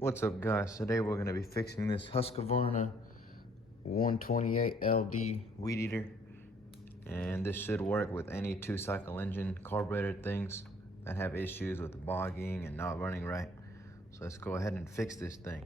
What's up, guys? Today we're going to be fixing this Husqvarna 128 LD weed eater, and this should work with any 2-cycle engine carburetor things that have issues with bogging and not running right. So let's go ahead and fix this thing.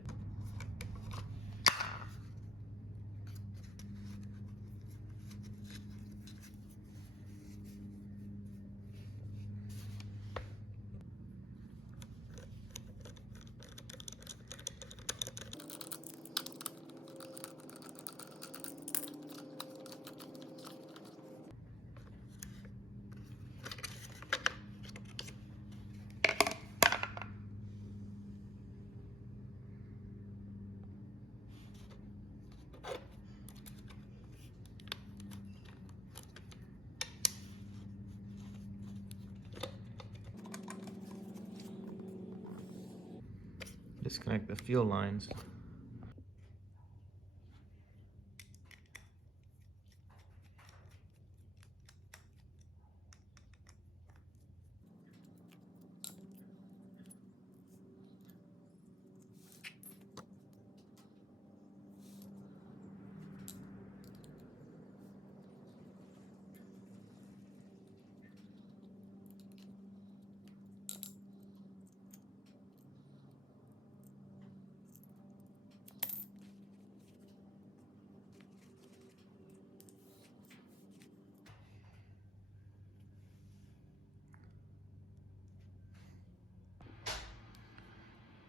Disconnect the fuel lines.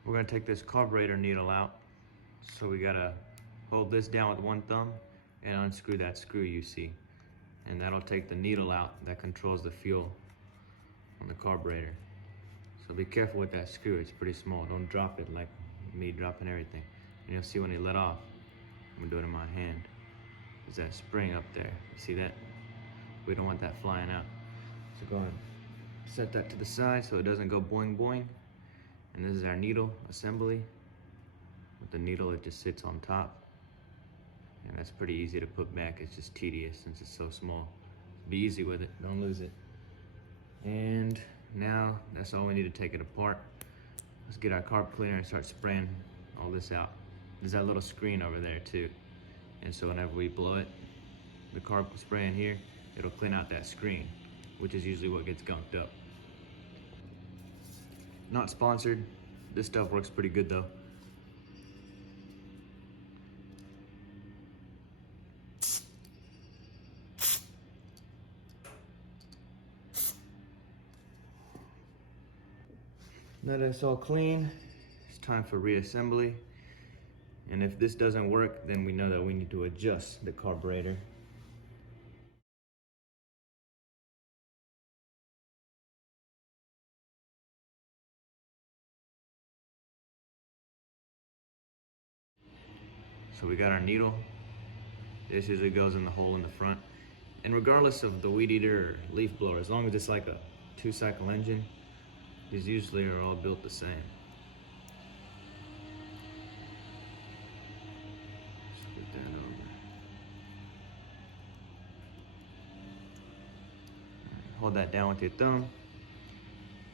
We're gonna take this carburetor needle out. So we gotta hold this down with one thumb and unscrew that screw you see. And that'll take the needle out that controls the fuel on the carburetor. So be careful with that screw, it's pretty small. Don't drop it like me dropping everything. And you'll see when it let off, I'm gonna do it in my hand. There's that spring up there, you see that? We don't want that flying out. So go ahead, set that to the side so it doesn't go boing boing. And this is our needle assembly. With the needle, it just sits on top. And that's pretty easy to put back. It's just tedious since it's so small. Be easy with it, don't lose it. And now that's all we need to take it apart. Let's get our carb cleaner and start spraying all this out. There's that little screen over there too. And so whenever we blow it, the carb spray in here, it'll clean out that screen, which is usually what gets gunked up. Not sponsored. This stuff works pretty good though. Now that it's all clean, it's time for reassembly. And if this doesn't work, then we know that we need to adjust the carburetor. So we got our needle. This usually goes in the hole in the front. And regardless of the weed eater or leaf blower, as long as it's like a 2-cycle engine, these usually are all built the same. Scoot that over. Hold that down with your thumb.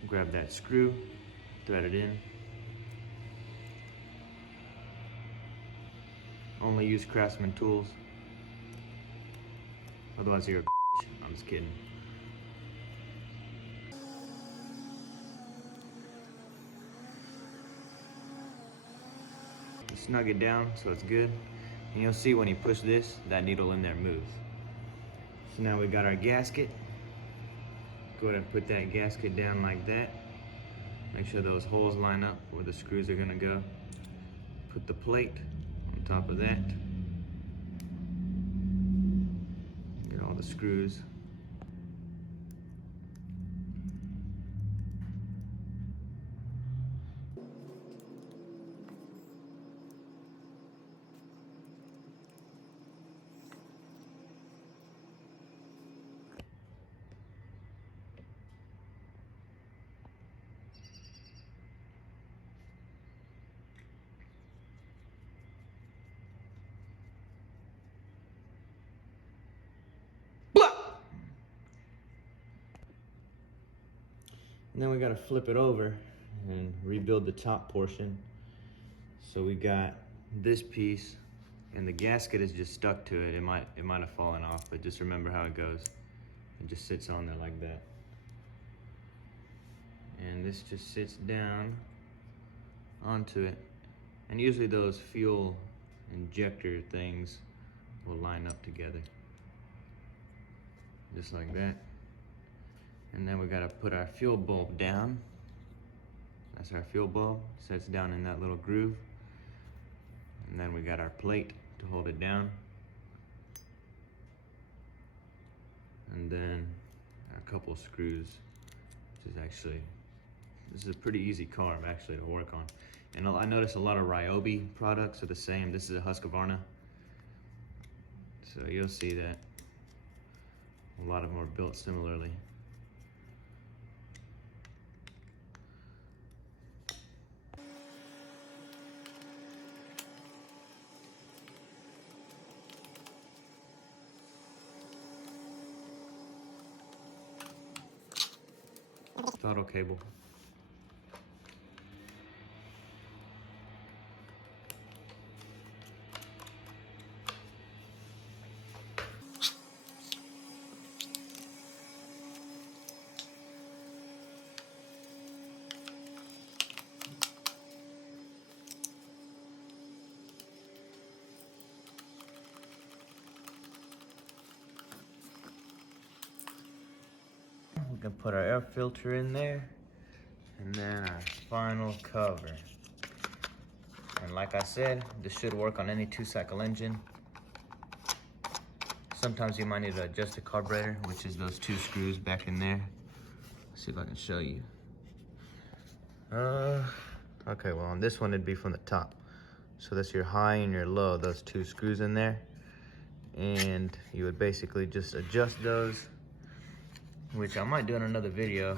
Grab that screw, thread it in. Only use Craftsman tools. Otherwise you're a bitch. I'm just kidding. You snug it down so it's good. And you'll see when you push this, that needle in there moves. So now we got our gasket. Go ahead and put that gasket down like that. Make sure those holes line up where the screws are gonna go. Put the plate on top of that. Get all the screws. And then we gotta flip it over and rebuild the top portion. So we got this piece, and the gasket is just stuck to it. It might have fallen off, but just remember how it goes. It just sits on there like that. And this just sits down onto it. And usually those fuel injector things will line up together. Just like that. And then we gotta put our fuel bulb down. That's our fuel bulb, sits down in that little groove. And then we got our plate to hold it down. And then a couple screws, which is actually, this is a pretty easy carb actually to work on. And I notice a lot of Ryobi products are the same. This is a Husqvarna. So you'll see that a lot of them are built similarly. Throttle cable. We can put our air filter in there, and then our final cover. And like I said, this should work on any 2-cycle engine. Sometimes you might need to adjust the carburetor, which is those 2 screws back in there. Let's see if I can show you. Okay, well on this one it'd be from the top. So that's your high and your low, those 2 screws in there. And you would basically just adjust those, which I might do in another video.